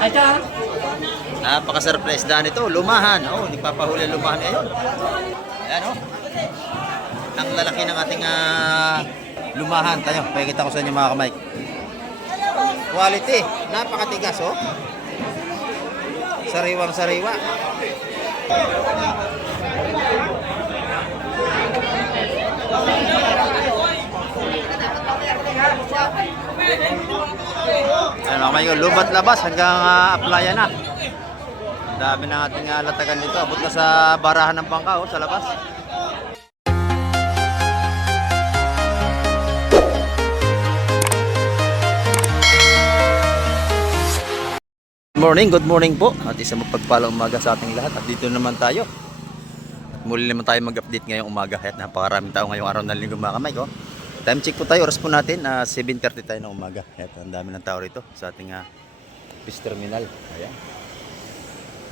Ito. Napaka-surprise daan ito. Lumahan. Oh, nagpapahuli ang lumahan ngayon. Ayan oh. Ang lalaki ng ating lumahan. Tayo, pakikita ko sa inyo mga kamay. Quality. Napakatigas oh. Sariwang sariwa. Ayan mga kamay ko, lubat labas hanggang applyan na. Ang dami na ating latagan dito. Abot na sa barahan ng bangka oh, sa labas. Good morning po. At isang mapagpalang umaga sa ating lahat. At dito naman tayo. At muli naman tayo mag-update ngayong umaga. At napakaraming tao ngayong araw ng linggo mga kamay ko. Time check po tayo. Oras po natin. 7:30 tayo ng umaga. At ang dami ng tao rito sa ating fish terminal. Ayan.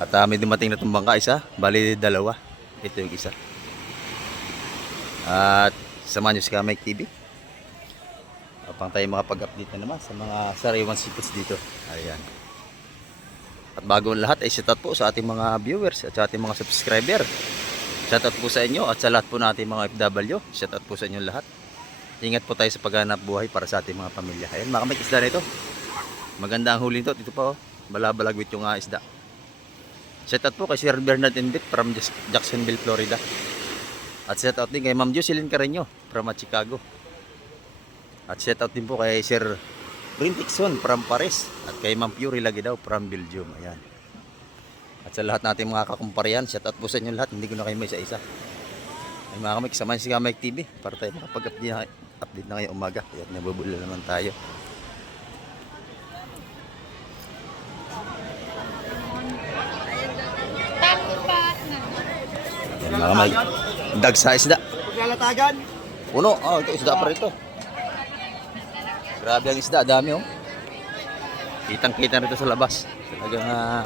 At may dumating na itong bangka isa. Bali dalawa. Ito yung isa. At samahan nyo si Kamay TV. Upang tayo makapag-update na naman sa mga sariwang seafoods dito. Ayan. At bago ang lahat ay shoutout po sa ating mga viewers at sa ating mga subscriber. Shoutout po sa inyo at sa lahat po natin mga FW. Shoutout po sa inyo lahat. Ingat po tayo sa paghanap buhay para sa ating mga pamilya. Ayan, makamay isda na ito. Maganda ang huli nito. Dito pa oh. Balabalagwit yung isda. Shoutout po kay Sir Bernard Invit from Jacksonville, Florida. At shoutout din kay Ma'am Jocelyn Carreño from Chicago. At shoutout din po kay Sir Green Dixon from Paris at kay Ma'am Puri lagi daw from Belgium. Ayan. At sa lahat natin mga kakumparian, shout out po sa inyo lahat. Hindi ko na kayo may isa-isa. Ay mga kamay, kasamahan si Kamay TV para tayo makapag-update na ngayong umaga. At nabubula naman tayo. Ayan mga kamay, dag sa isda. Paglalatagan. Puno, oh ito isda pa rito. Grabe ang isda, dami oh. Kitang-kita rito sa labas. Talagang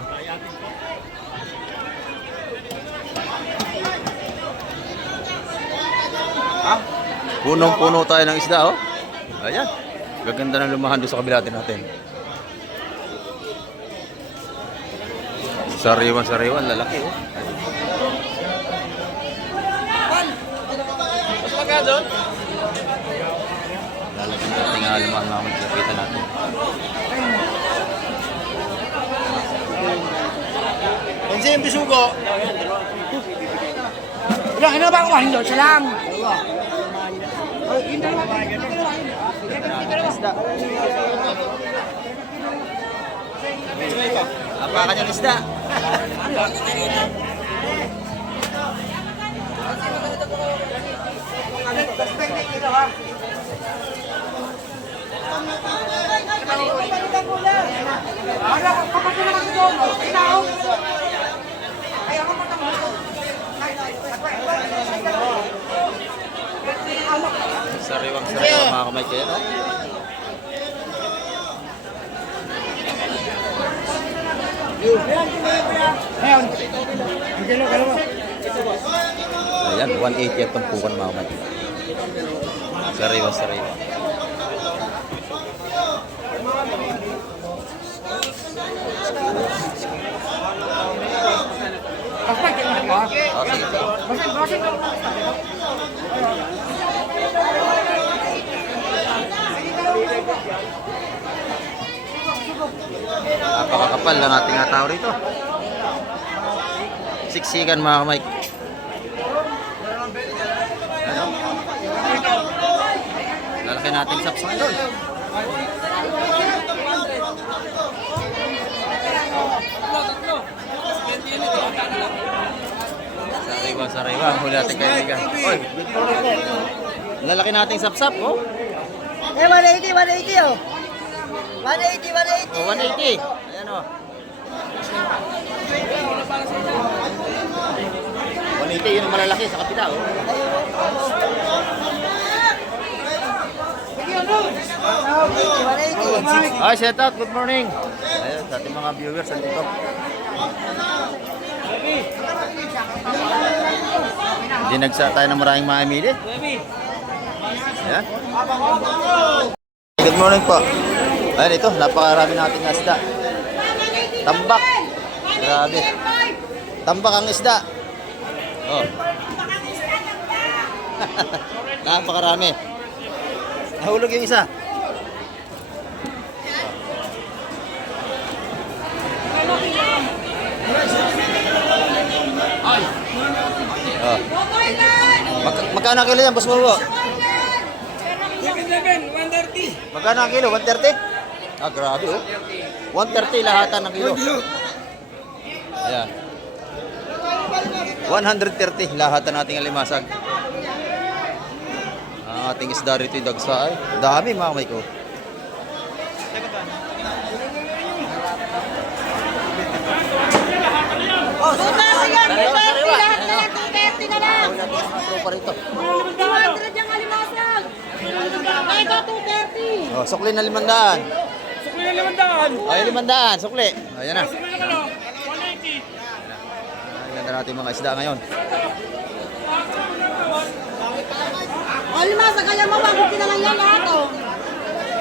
punong-puno tayo ng isda oh. Ayan. Gaganda ng lumahan doon sa kabila natin. Sariwan, lalaki oh. Mas magkano doon? Lalaki natin lumahan na magkakita natin. Kasi yung bisugo. Ilang ano ba ang kumain doon? Siya lang. Apakan yung isda. Sariwang mga kamay kayo, no? Ayan, 180 at tumpukan mga kamay. Sariwa. Napakakapal ng ating tao rito. Siksikan mga kamay. Ano? Lalaki natin sapsang doon. Sariwa. Huli natin kaibigan. Oy, lalaki nating sapsap oh. 180 oh. 180. Oh, 180. Ayan oh. 180 yun ang malalaki sa kapita oh. Hi, shout out, good morning. Ayun, sa ating mga viewers andito. Dinagsa tayo ng maraming mamimili. Ayan. Good morning po. Ayan ito, napakarami natin na isda. Tambak. Grabe. Tambak ang isda. Oh. Napakarami. Nahulog yung isa. Oh. Magkano ang kilo yan, boss Bobo? 130. Magkano ang kilo? 130? Ah, grabe oh. 130 lahatan ng kilo. Ayan. 130 lahatan nating alimasag. Ang ating isda rito yung dagsa ay. Dami mga kamay ko. Oh, Tutati yan, Sariwa, tutati sariwa. lahat na yan, tutati na lang. Wala po mga tropa rito. 200 yung alimasag. Ito, 230. Oh, sukli na 500. Sukli na 500. Ay, 500, sukli. Ayan na. Sukli na 180. Ang ganda natin mga isda ngayon. Alimasag, kaya mawagutin na lang yan lahat, oh.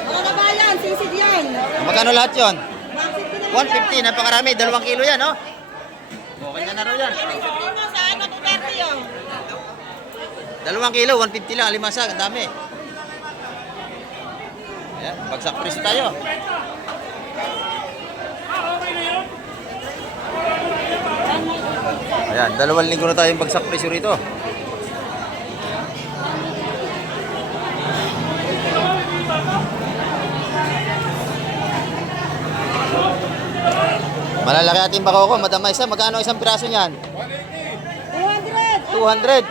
Mga kabayan, sisid yan. Magkano lahat yon? 150 na lang. 150, napakarami. 2 kilo yan, oh. Okay na raw yan. 150 mo sa ano, 230, oh. 2 kilo, 150 lang, alimasag. Ang dami. Ayan, bagsak presyo tayo. Ayan, 2 linggo na tayong bagsak presyo rito. Malalaki ating bakoko, madama isa. Magkano isang piraso niyan? 200. 200.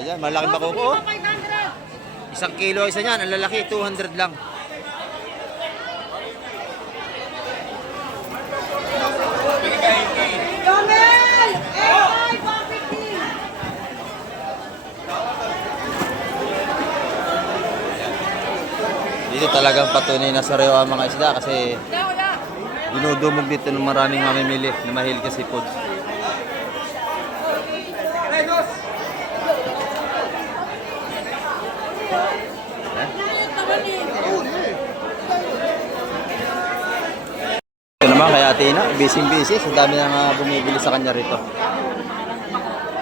Ayan, malaking bakoko. Oh. 500. 1 kilo isa niyan, ang lalaki, 200 lang. Yomel! Ay, 150. Dito talagang patunay na sariwa ang mga isda kasi dinudumog dito ng maraming mamimili na mahilig sa seafood. Ito naman kay Ate Ina, busy-busy. Sa dami na bumibili sa kanya rito.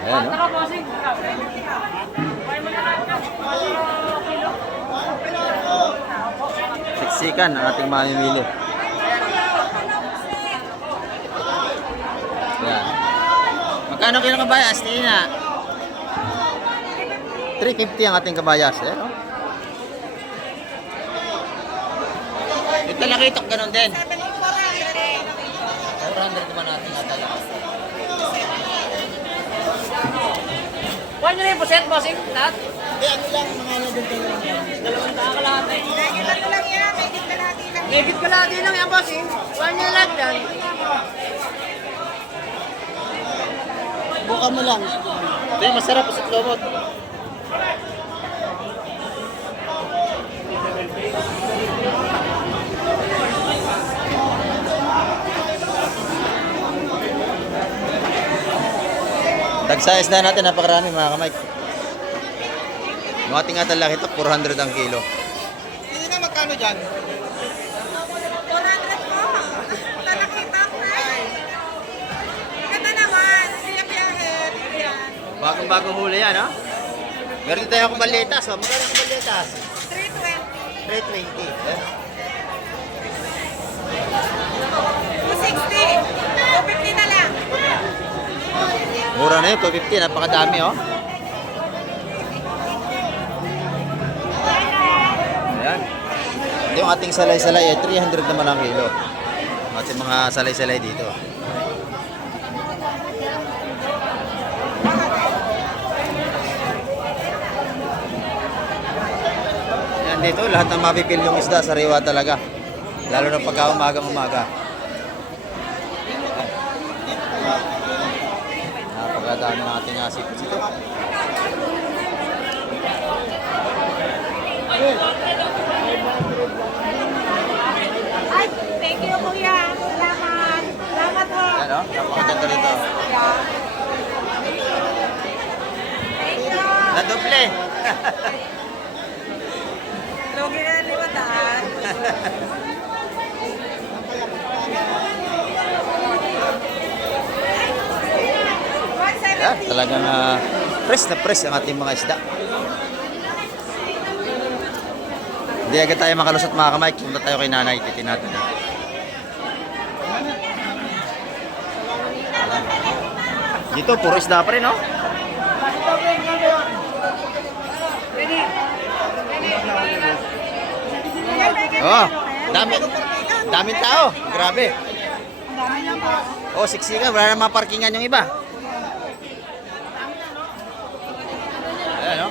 Ayan, no? Siksikan ang ating mamimili. Ayan. Magkano kilo kabayas, Ate Ina? 350 ang ating kabayas. Ayan, no? Yung talakitok, ganun din. 400 naman natin natalak. Kuha nyo na yung puset, bossing. Lahat. Hindi, ano lang, mga ano din kayo. 200 kalahati. Ito lang yan, may kalahati lang. Megit kalahati lang yan, bossing. Kuha nyo na lahat yan. Buka mo lang. Ito yung masarap, pusit lomot. Tag-size na natin, napakarami mga kamay. Yung ating atalaki ito, 400 ang kilo. Hindi na magkano dyan? 400 po. Nakakita ko na. Ganda naman. Siya biyahe. Yan. Bagong-bagong huli yan, ha? Meron tayo akong balitas. Oh. Magkano akong balitas? 320. 320. Eh? 260. 250 na lang. Mura na yun, 250. Napakadami, oh. Ayan. Ito yung ating salay-salay, 300 naman ang kilo. Ating mga salay-salay dito. Ayan, dito, lahat ng mapipil yung isda, sariwa talaga. Lalo na pagka umagang-umaga. Napakadami ng ating seafoods ito. Ay, thank you, kuya. Salamat. Salamat po. Ayan, oh, napakaganda rito. Thank you. Nadoble. Logi na 500. Ayan, talagang fresh na fresh ang ating mga isda. Hindi agad tayo makalusot mga kamay. Punta tayo kay nanay. Titin natin. Dito, puro isda pa rin, no? Oh, daming tao. Grabe. Oh, siksikan. Wala na mga parkingan yung iba. Ayan, no?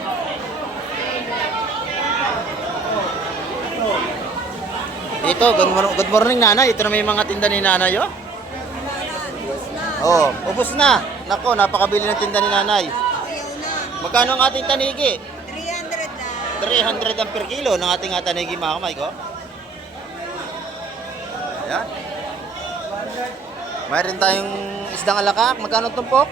Ito, good morning nanay. Ito na may mga tinda ni nanay, oh. Oh, ubos na. Nako, napakabili ng tinda ni nanay. Magkano ang ating tanigi? 300 300 na. ang per kilo ng ating tanigi mga kamay ko. Ayan. Mayroon tayong isdang alakak. Magkano tumpok?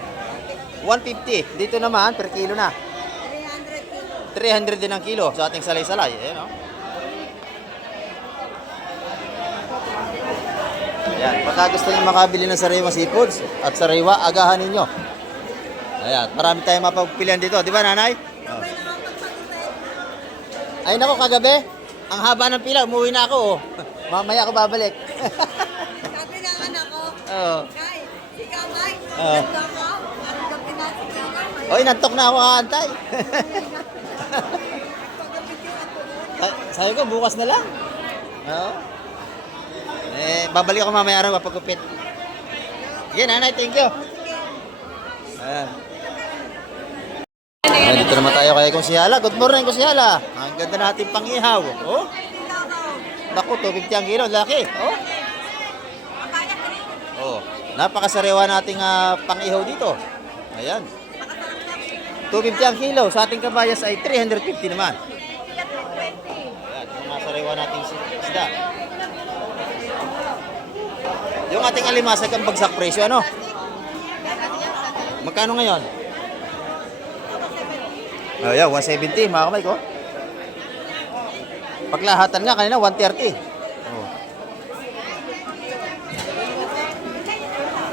150. Dito naman, per kilo na. 300 kilo. 300 din ang kilo sa ating salay-salay. Ayan, oh. Ayan. Pagka gusto nyo makabili ng sariwa seafoods at sariwa, agahan ninyo. Ayan. Marami tayong mapagpilian dito. Di ba, nanay? Oh. Ay, nako, kagabi. Ang haba ng pila. Umuwi na ako, oh. Mamaya ako babalik. Sabi ng anak ko, Oo. Kay, ikaw Mike, Oo. nandun ako. Ang gabi natin ikaw. Oy, nantok na ako kaantay. Sabi ko, bukas na lang. Oo. Babalik ako mamaya araw, mapagupit. Sige, nanay, thank you. Ayan. Ayan, dito naman tayo kay Kusyala. Good morning, Kusyala. Ang ganda natin pang-ihaw. Oh, naku, 250 ang kilo. Laki. Oh. Oh, napakasariwa nating pang-ihaw dito. Ayan. 250 ang kilo. Sa ating kabayas ay 350 naman. Ayan, yung mga sariwa nating isda. Yung ating alimasag ang bagsak presyo, ano? Magkano ngayon? Oh, yeah, 170 mga kamay ko. Paglahatan nga kanina 130. Oh.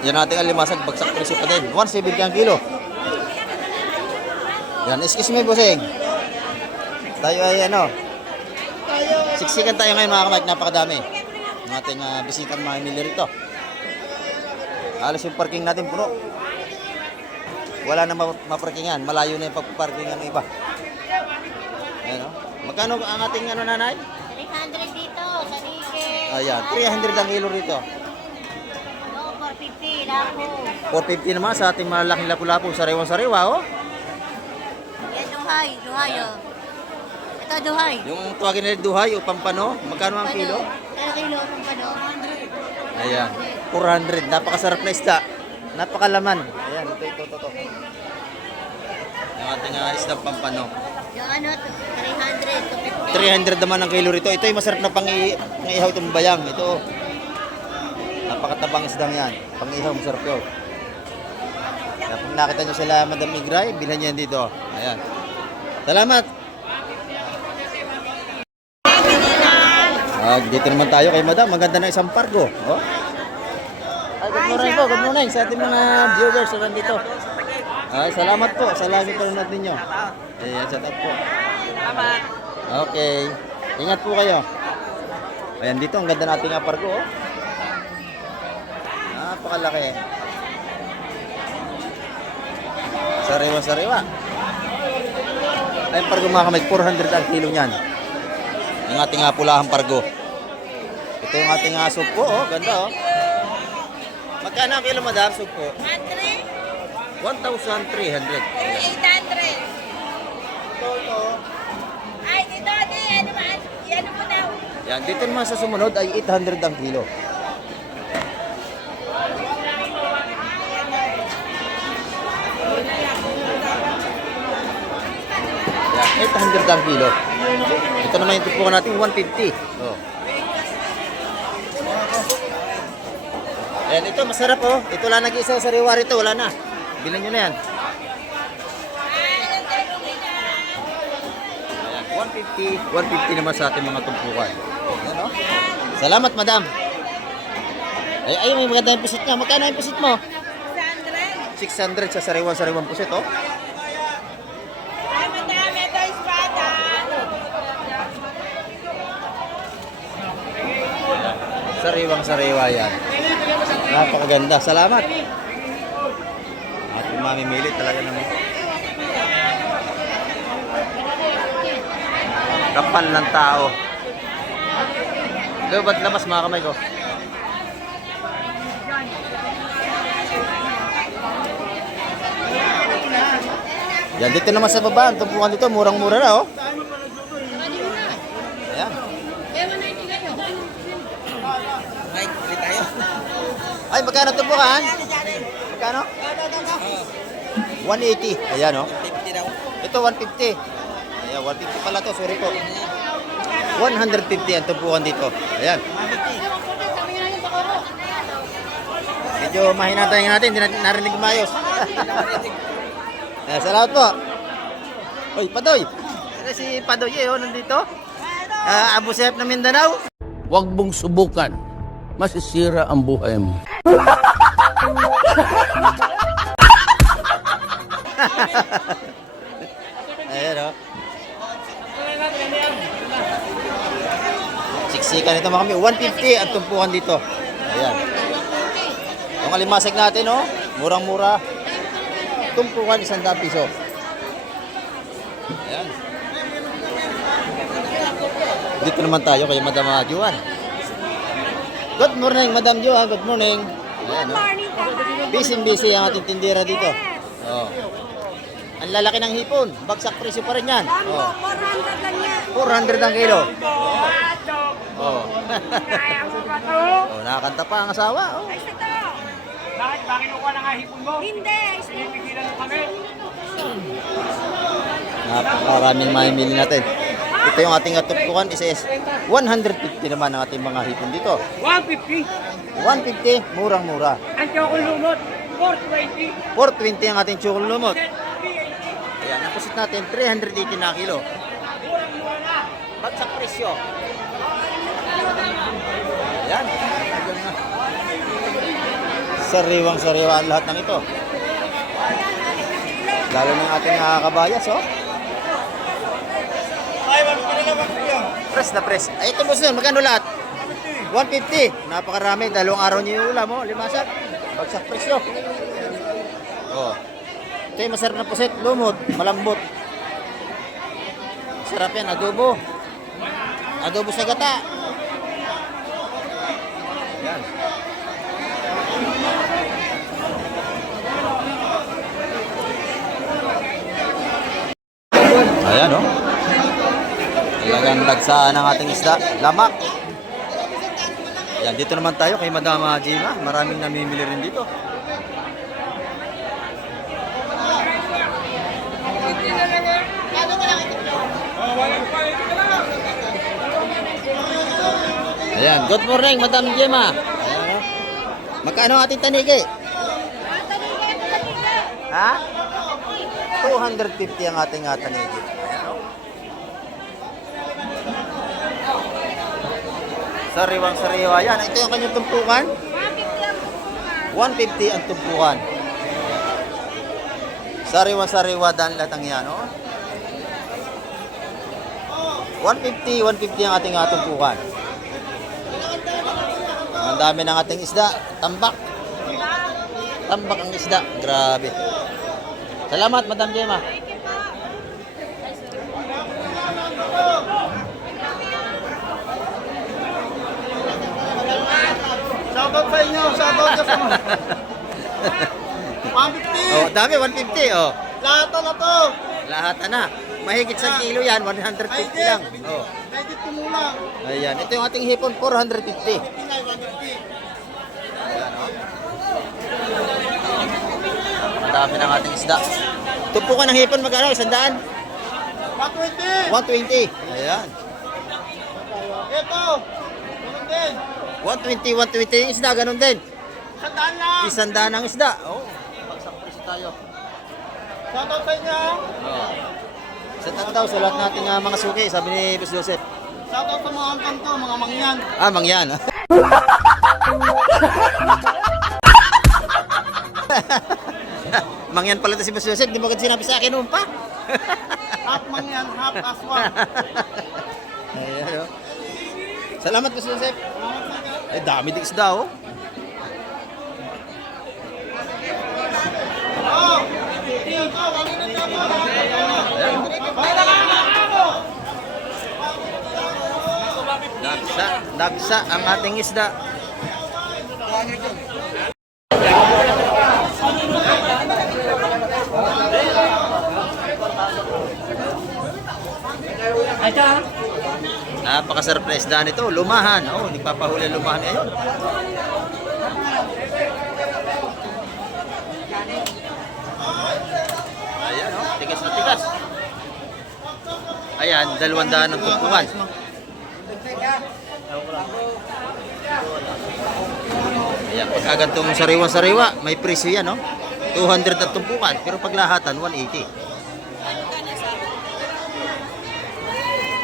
Yan ating alimasag bagsak presyo pa din. 170 ang kilo. Yan, excuse me, bossing. Tayo ay ano? Siksikan tayo ngayon mga kamay, napakadami. Ang ating bisitang mga emili rito. Alas yung parking natin puno. Wala na maparkingan. Malayo na yung pagparkingan ng iba. Ayan, oh. Magkano ang ating ano, nanay? 300 dito, sa Nike. Ayan, 300 ang kilo rito. No, 450, lako. 450 naman sa ating malaking lapu-lapu. Sariwa-sariwa, oh. Yan, duhay, oh. Ito, duhay. Yung tuwagin nila duhay o pampano. Magkano ang kilo? Kano kilo, kung pano? Ayan, 400. Napakasarap na isda. Napakalaman. Ayan, ito. Yung ating isdang pampano. Yung ano, 300 to 300 50. naman ang kilo rito. Ito ay masarap na pang-ihaw itong bayang. Ito. Napakatabang isdang yan. Pang-ihaw, masarap yun. Kaya kung nakita nyo sila Madam Igray, bilhan nyo yan dito. Ayan. Salamat. Dito naman tayo kay Madam. Maganda na isang pargo. Oh. Ay, good morning po. Good morning sa ating mga viewers na nandito. Ay, salamat po sa lagi panonood ninyo. Ayan, shout out po. Salamat. Okay. Ingat po kayo. Ayan, dito ang ganda nating pargo. Oh. Napakalaki. Sariwa-sariwa. Ay, pargo mga kamay, 400 ang kilo niyan. Yung ating pulahang pargo. Ito yung ating sugpo, oh. Ganda, oh. Magkano ang kilo, madam, sugpo? 1,300. 800. Ay, dito, ano ba? Yan mo daw. Yan, dito naman sa sumunod ay 800 ang kilo. Yan, 800 ang kilo. Ito naman yung tupukan natin, 150. Oh. Ayan, ito masarap, oh. Ito lang nag-isa sa sariwa rito, wala na. Bilhin nyo na yan. Ayan, 150 naman sa ating mga tumpukan. Ayan, oh. Salamat, madam. Ay, may maganda yung pisit niya. Magkano yung pisit mo? 100. 600 sa sariwan-sariwan puset, oh. Ay, madami ito, espada. Sariwang-sariwa yan. Napakaganda. Salamat. At mamimili talaga naman. Kapal ng tao. Lubad labas mga kamay ko. Yan, dito naman sa baba. Ang tumpukan dito, murang-mura na, oh. Ayan. Ay, bili tayo. Ay, magkano tumpukan? Magkano? 180. Ayan, oh. 50 daw. Ito, 150. Ayan, 150 pala to. Sorry po. 150 ang tumpukan dito. Ayan. Medyo mahina tayo natin. Hindi natin narinig maayos. Ayan, salamat po. Uy, Padoy. Ito si Padoy, eh, oh, nandito. Abu Sayyaf ng Mindanao. Huwag mong subukan. Masisira ang buhay mo. Ayan, oh. Siksikan ito mga kami. 150 ang tumpukan dito. Ayan. Yung alimasag natin, oh. Murang-mura. Tumpukan 100 piso. Ayan. Dito naman tayo kay Madam Juan. Good morning, Madam Juan. Good morning. Ayan, oh. Morning, kahay. Busy ang ating tindera dito. Oh. Ang lalaki ng hipon. Bagsak presyo pa rin yan. Lambo, Oh. 400 lang yan. 400 ang kilo. Oh. Kaya mo ba to? Oh, nakakanta pa ang asawa. Oh. Ay, ito. Bakit? Bakit mo ka nangahipon mo? Hindi. Pinipigilan mo kami. Napakaraming mamimili natin. Ito yung ating atupukan. Isa is 150 naman ang ating mga hipon dito. 150. 150, murang-mura. Ang chokol lumot. 420. 420 ang ating chukol lumot. Ayan, ang pusit natin, 380 na kilo. Bagsak presyo. Ayan. Sariwang-sariwa ang lahat ng ito. Lalo ng ating kabayas, oh. Ay, wag ko na lang yun. Press na press. Ay, ito boss nun, magkano lahat? 150. Napakarami. Dalawang araw niyo yung ulam, oh. Limasak. Bagsak presyo. Oh. Ito yung masarap na puset. Lumot. Malambot. Sarap yan. Adobo. Adobo sa gata. Yan. Ayan, oh. Talagang dagsaan ng ating isda. Lamak. Yan, dito naman tayo kay Madam Jima. Maraming namimili rin dito. Ayan, good morning Madam Jima. Ayan, oh. Magkano ang ating tanigi? Ha? 250 ang ating tanigi. Ayan, oh. Sariwang-sariwa yan. Ito yung kanyang tumpukan. 150 ang tumpukan. Sariwa-sariwa dan latang yan, oh. 150 ang ating tumpukan. Ang dami ng ating isda. Tambak. Tambak ang isda. Grabe. Salamat, Madam Gemma. Shoutout sa inyo. Shoutout sa mga. 150. Oh, dami 150 oh. Lahat na to. Lahat na. Mahigit sa kilo yan, 150 lang. Oh. Medyo tumula. Ayan, ito yung ating hipon 450. Pinay, 150. Ayan, oh. Ang dami ng ating isda. Tumpukan ng hipon magkano? 100? 120. 120. Ayan. Ito. Ganun din. 120 yung isda, ganun din. 100 lang. 100 ang isda. Oh, bagsak presyo tayo. Shoutout sa inyo. Oh. Sa tataw, sa lahat nating mga suki, sabi ni Boss Joseph. Shoutout sa mga angkan to, mga mangyan. Ah, mangyan. Mangyan pala ito si Boss Joseph. Di mo agad sinabi sa akin noon pa. Half mangyan, half aswang. Ayan, oh. Salamat, Boss Joseph. Ay, dami di isda, oh. Dagsa ang ating isda. Ito. Napaka-surprise da nito, lumahan. Oh, nagpapahuli ang lumahan ngayon. Ayan, oh, tigas na tigas. Ayan, 200 ng tumpungan. Ayan, pagka gantong sariwa-sariwa, may presyo yan, no? 200 at tumpukan, pero pag lahatan, 180.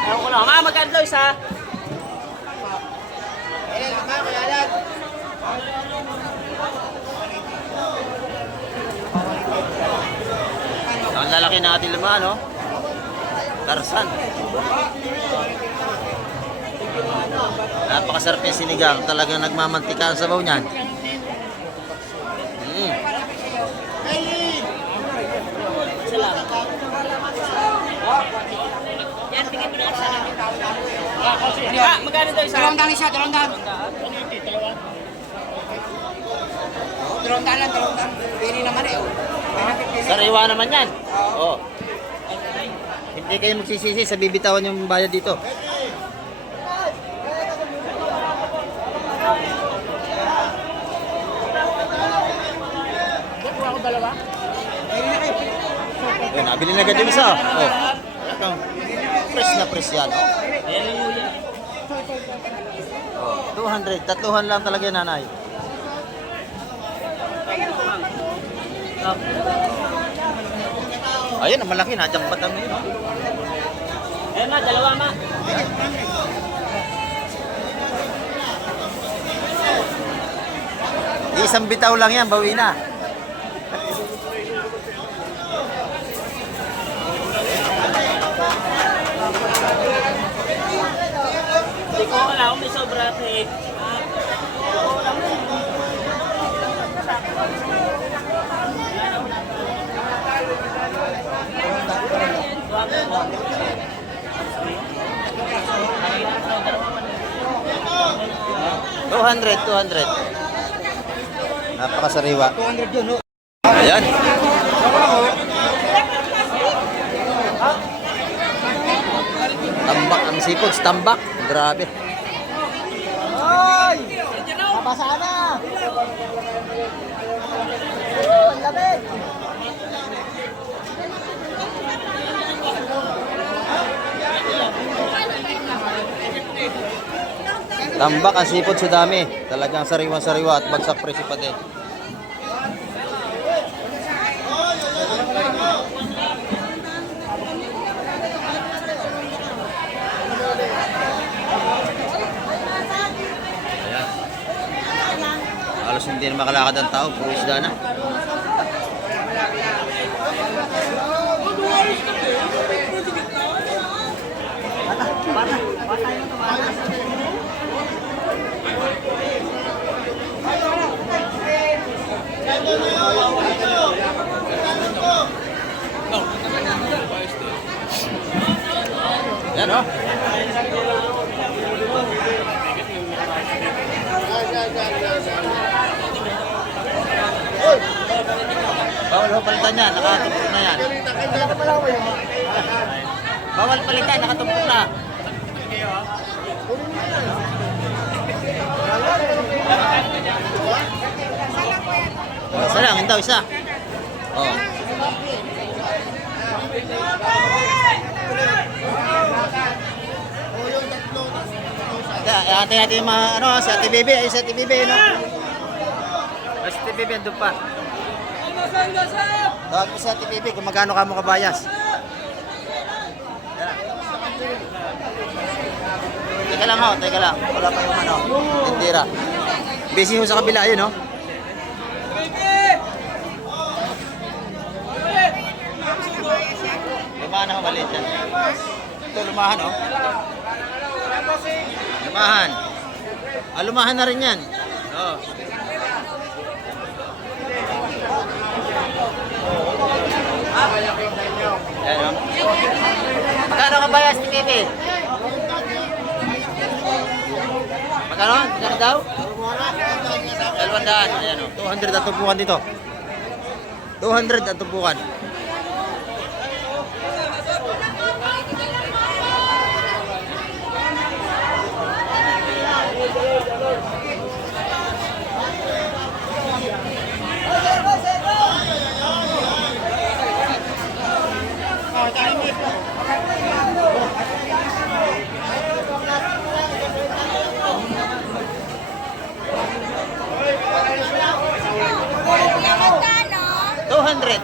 Ayaw ko lang. Magkano daw isa? Ang lalaki na ating lima, no? Tarsan. Napakasarap yung sinigang. Talagang nagmamantika ang sabaw niyan. Yan, bigyan mo na sa akin. Magkano daw isa? 200 isa, 200. 200 lang, 200. Pili naman eh. Oh. Sariwa naman yan. Oo. Hindi kayo magsisisi sa bibitawan yung bayad dito. Yun, nabili na agad yung isa. Oh. Press na press yan. Oh. 200. Tatuhan lang talaga yung nanay. Ayun, ang malaki. Nadyang batam yun. Oh. Ayun na, dalawa ma. Isang bitaw lang yan, bawi na. Hindi ko alam kung may sobra eh. $200. Napakasariwa. 200 yun, no? Ayan. Tambak ang seafoods, tambak. Grabe. Ay! Nabasa na! Ang lamig! Tambak ang seafood sa dami. Talagang sariwa-sariwa at bagsak presyo pa din. Ayan. Halos hindi na makalakad ang tao. Puro isda na. Yan, oh. Bawal ho palitan yan, nakatumpok na yan. Bawal palitan, nakatumpok na. Isa lang, hindi daw, isa. Oh. Atin natin yung mga, ano, si Ate Bebe, ay si Ate Bebe, no? Ay, si Ate Bebe, andun pa. Tawag mo si Ate Bebe kung magkano ka mo kabayas. Teka lang ho, teka lang. Wala pa yung ano, tindira. Busy ho sa kabila, yun, no? Lumahan na maliit yan. Ito, lumahan, oh. Lumahan. Lumahan na rin yan. Oh. Yan, oh. Magkano ka bayas ni Pipi? Magkano? Magkano daw? 200. Ayan, oh. 200 ang tumpukan dito. 200 ang tumpukan. Magkano? 200.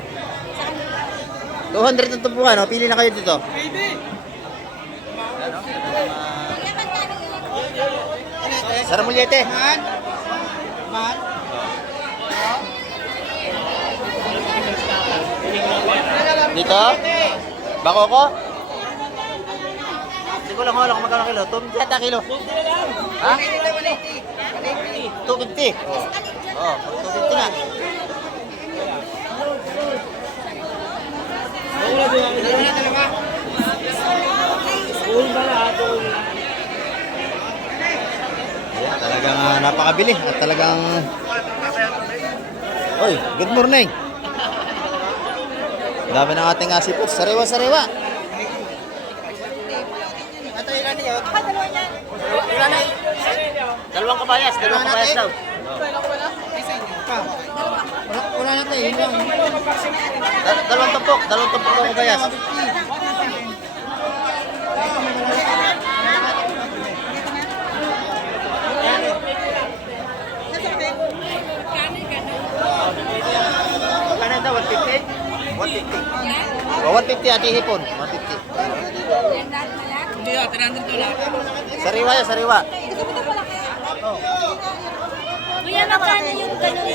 200 ang tumpukan, oh. Pili na kayo dito. Saramulyete. Dito? Bako ko? Hindi ko lang wala kung magkano kilo. 250 yata kilo. Ha? 250. Oh, 250 nga. Ayan, talagang napakabili at talagang Oy, good morning. Dami ng ating asipot. Sariwa-sariwa. Ito ilan niyo? Dalawang kabayas daw. Wala na tayo. Dalawang tumpok ng kabayas. Kanan daw, 150? 150. O, 150 ati hipon. 150. Hindi, $300. Sariwa yan, sariwa. Kuya, magkano yung ganun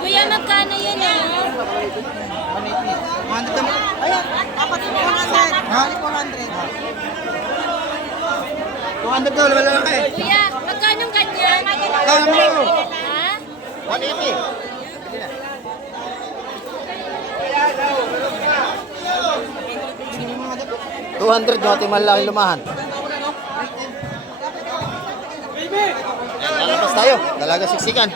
Kuya, magkano yun ah? 100 naman. Ayan, dapat 400. Ha? 400 daw, wala lang kayo. Kuya, magkano ganyan? Kaya mo. Ha? 180. 200 yung ating malaking lumahan. Lalabas tayo. Talaga siksikan.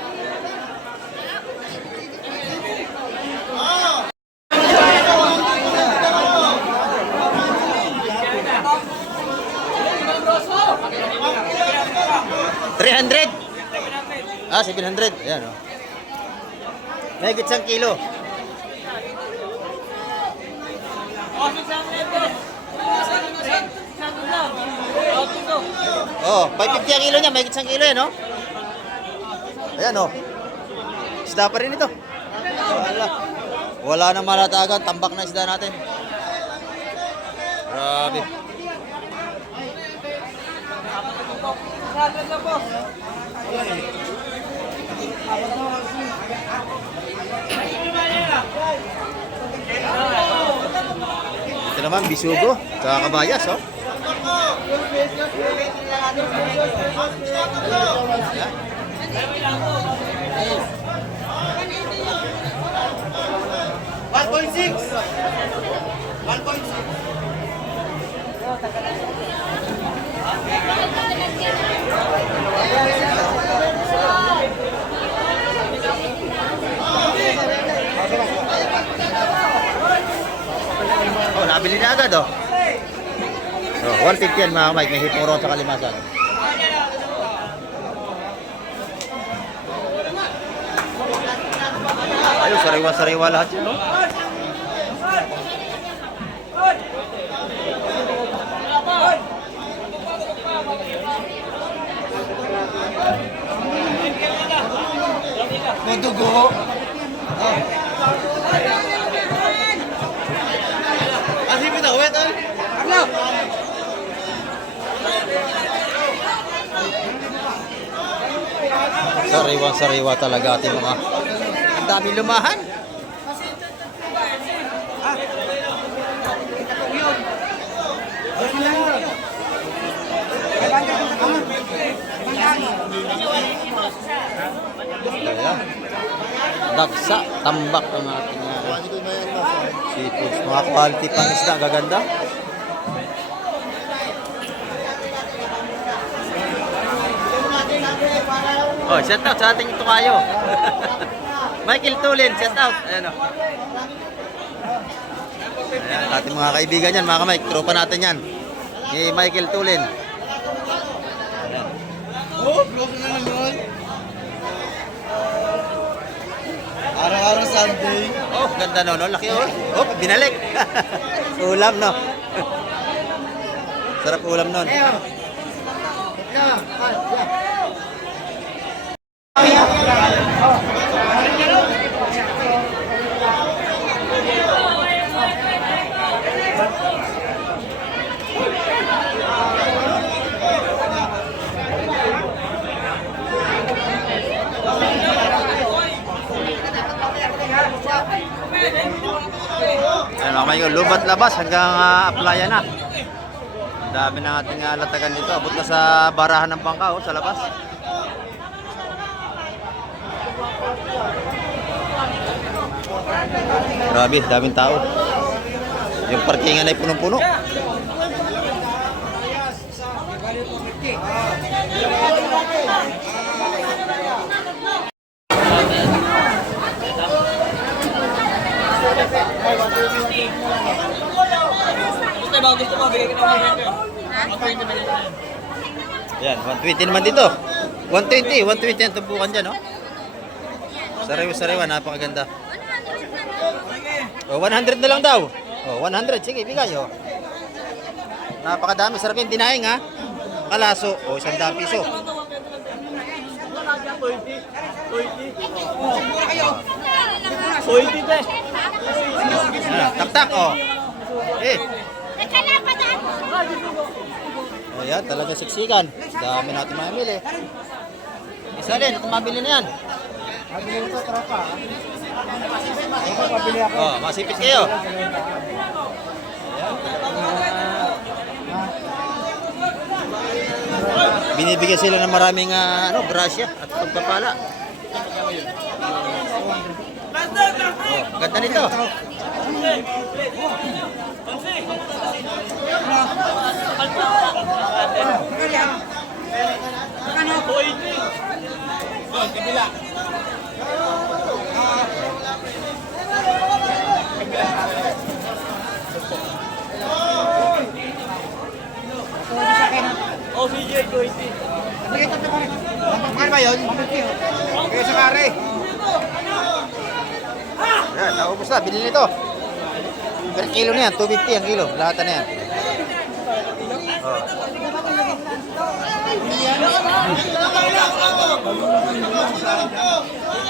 $300. 700. Ayan, oh. May higit 1 kilo. Oh, 550 ang kilo niya, may higit 1 kilo yan, no? Ayan, oh. Isda pa rin ito. Wala nang malatagan, tambak na isda natin. Grabe. Ito naman, bisugo, tsaka kabayas, oh. Oh, nabili na agad, oh. Oh, 150 yan mga Mike, may hiporo sa kalimasan. Ayun, sariwa-sariwa lahat yan, oh. May dugo. Asip ito, wait on. Ano? Sariwa-sariwa talaga ating mga ang dami lumahan. Ayan. Daksa, tambak ang ating seafoods. Mga quality pang isda, ang gaganda. Oh, shout out sa ating tukayo. Michael Tulin, shout out. Ayan o. Ayan, ating mga kaibigan yan, mga ka-Mike. Tropa natin yan. Ni Michael Tulin. Ayan. Oh, close na naman. Araw-araw Sunday. Oh, ganda no, no? Laki oh. Oh, binalik. Ulam no. Sarap ulam nun. Ayan mga Michael, lubat labas hanggang applyan na. Ang dami na ating latagan dito. Abot na sa barahan ng bangka sa labas. Grabe, daming tao. Yung parkingan ay punong-puno. Gusto mo, bigay kita ng 20. Yan, 120 naman dito. 120 ang tumbukan dyan, no? Sariwa-sariwa, napakaganda. Oh, 100 na lang daw. Oh, 100, sige, bigay, oh. Napakadami, sarap yung dinaing, ha? Kalaso, oh, 100 piso. Tak-tak, oh. Eh. Ayan, talaga siksikan. Dami natin mamili. Isa din, kung mabili na yan. Oh, masipit kayo. Binibigyan sila ng maraming grasya at pagpapala. Oh, ganda nito. Oh, CJ 20. Bakit ba yun? Kaya sa kare. Yan, naubos na. Bilhin nito. Per kilo na yan. 250 ang kilo. Lahat na yan. Oh.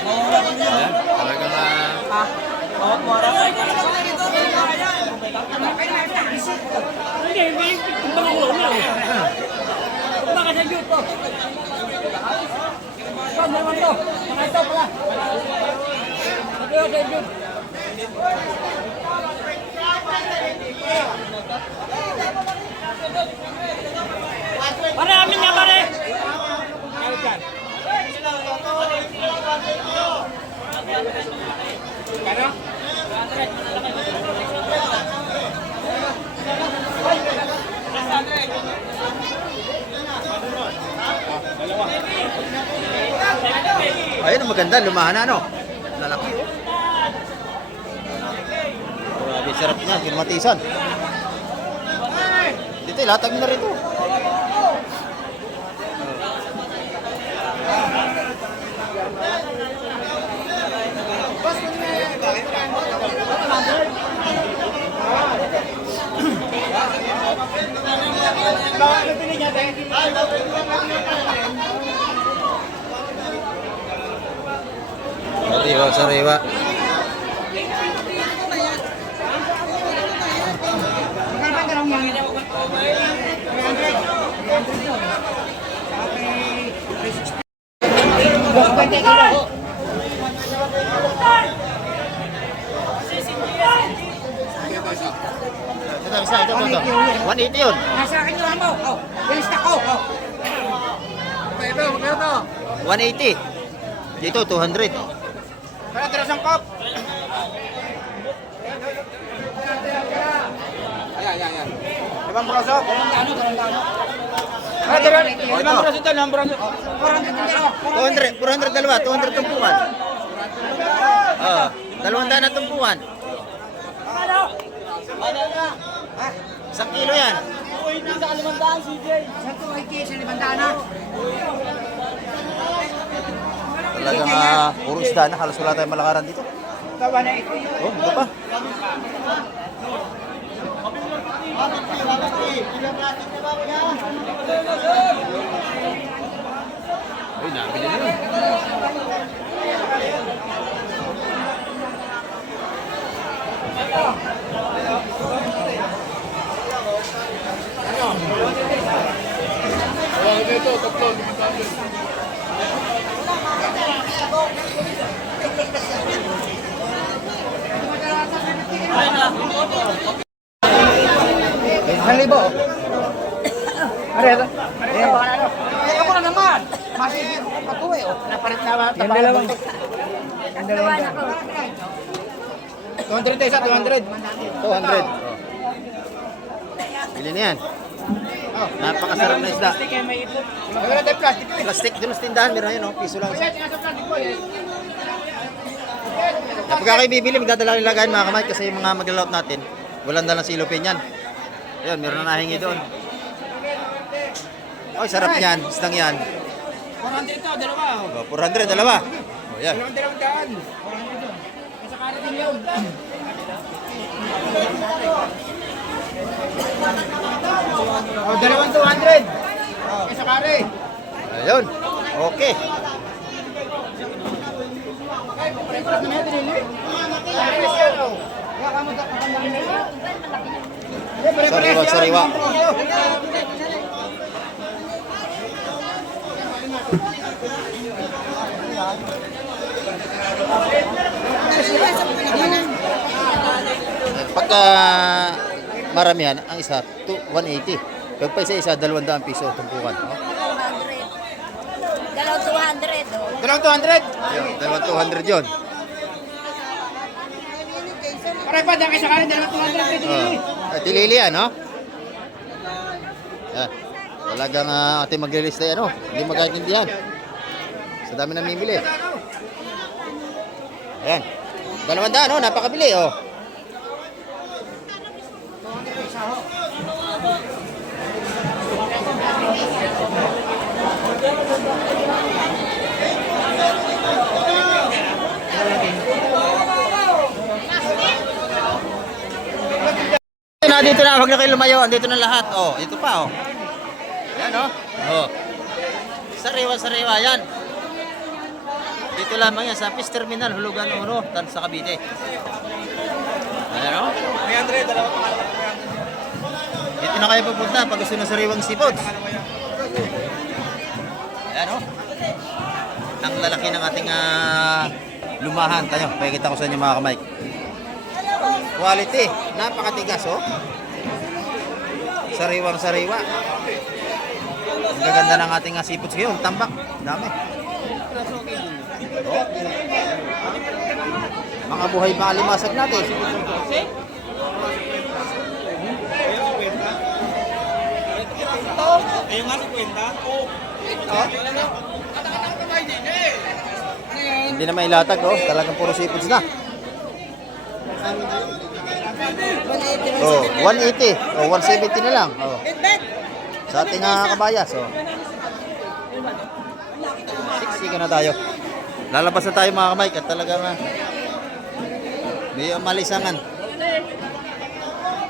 Ayan, talagang Pare, amin niya, pare! ayun, ang maganda, lumahan na, no? Lalaki, oh. Grabe, sarap niya, kinmatisan. Dito, latag na rito. Sariwa. ito, isa, ito. 180 yun. Nasa akin yung mo. Oh, ilista ko. Oh. Ito, ito. 180. Dito, 200. Kaya tira siyang cup. Ayan. Limang braso. Kaya tira, limang braso ito, limang braso. 400 dalawa, 200 tumpuan. Oo, 200 na tumpuan. 1 kilo yan. Talagang puro isda na, halos wala tayong malakaran dito. Oh, ito pa. Ay, nabili na yun. Isang libo. Are, ito. Ay, ako na naman. Masisir ko patuwi. Napalit na ba? Yung dalawang. Yung dalawang. 200 tayo sa 200. 200. Bili na yan. Napakasarap na isda. Maganda tayo plastic. Plastic, dun sa tindahan, meron yun, oh, piso lang. Kapag kayo bibili, magdadala rin lagayin mga kamay kasi yung mga maglalaot natin, walang dalang silupin yan. Ayun, meron na nahingi doon. Oh, sarap yan, isdang yan. 400 ito, dalawa. Oh, 400, dalawa. Oh, yan. Dalawang daan. 400 yun. Sa karin din yun. Oh, dalawang 200. Isa kare. Ayun, okay. Sariwa, sariwa. Pagka maramihan, ang isa, 180. Pag pa isa, 200 piso tumpukan. Oh. Dalawang 200. Dalawang 200. Ayun, 200 yun. Pare pa, dyan kayo sa karin, dalawang 200. At tilili yan, no? Yan. Talagang ating maglilista yan, no? Hindi magkaintindihan. Sa dami namimili. Ayan. 200, no? Napakabili, oh. Dito na, huwag na kayo lumayo. Andito na lahat. Oh, dito pa, oh. Ayan, oh. Oh. Sariwa-sariwa, yan. Dito lamang yan sa Fish Terminal, Hulugan 1, tan sa Cavite. Ayan, oh. 300, dalawang Dito na kayo pupunta pag gusto ng sariwang seafoods. Ayan, oh. Ang lalaki ng ating lumahan. Tayo, pakikita ko sa inyo mga kamay. Quality, napakatigas, oh. Sariwang sariwa. Ang gaganda ng ating seafoods ngayon, tambak, dami. Oh. Mga buhay pa alimasag natin. Ayun nga si Kwenta. Hindi na mailatag, oh. Talagang puro seafoods na. Oh, 180. Oh, 170 na lang. Oh. Sa ating kabayas, oh. 60 na tayo. Lalabas na tayo mga kamay at talagang may malisangan.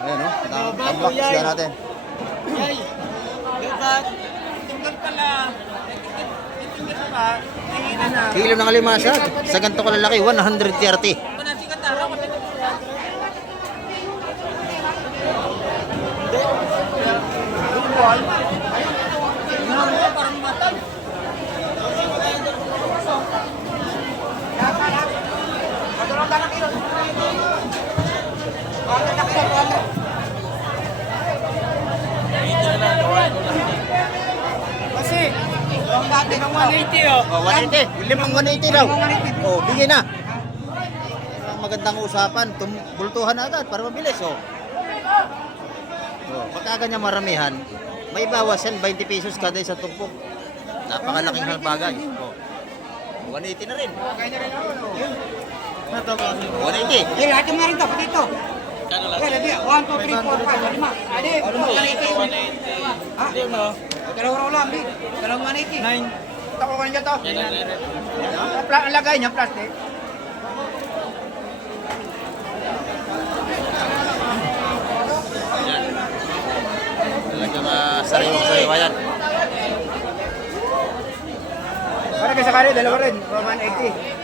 Ayan, oh. Tambak isda natin. Kilo ng alimasag. Sa ganito kalalaki, 130. Limang 180 oh. Oh, 180. Limang 180 daw. Limang 180. Oh, bigyan na. Ang magandang usapan, bultuhan na agad para mabilis, oh. Oh, pagka ganyan maramihan, may bawas yan, 20 pesos kada isa tumpok. Napakalaking bagay. Oh. 180 na rin. Kaya na rin ako, no? 180. Eh, lahat yung na rin to, pati ito. Eh, lagi, 1, 2, 3, 4, 5, 5. Adi, 180. Ha? Dalawa raw lang, big. Dalawang 180. 9. Tako ko niya to. Ang lagay niya, plastic. Yan. Talagang sariwa yan. Para kay sakari, dalawa rin. 180.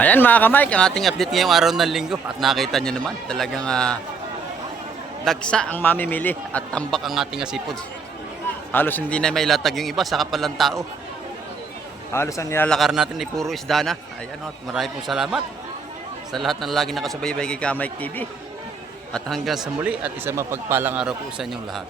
Ayan mga kamike, ang ating update ngayong araw ng linggo. At nakita nyo naman, talagang dagsa ang mamimili at tambak ang ating seafoods. Halos hindi na may latag yung iba, saka palang tao. Halos ang nilalakar natin ay puro isda na. Ayan o, marami pong salamat sa lahat ng lagi nakasubaybay kay Kamike TV. At hanggang sa muli at isang mapagpalang araw po sa inyong lahat.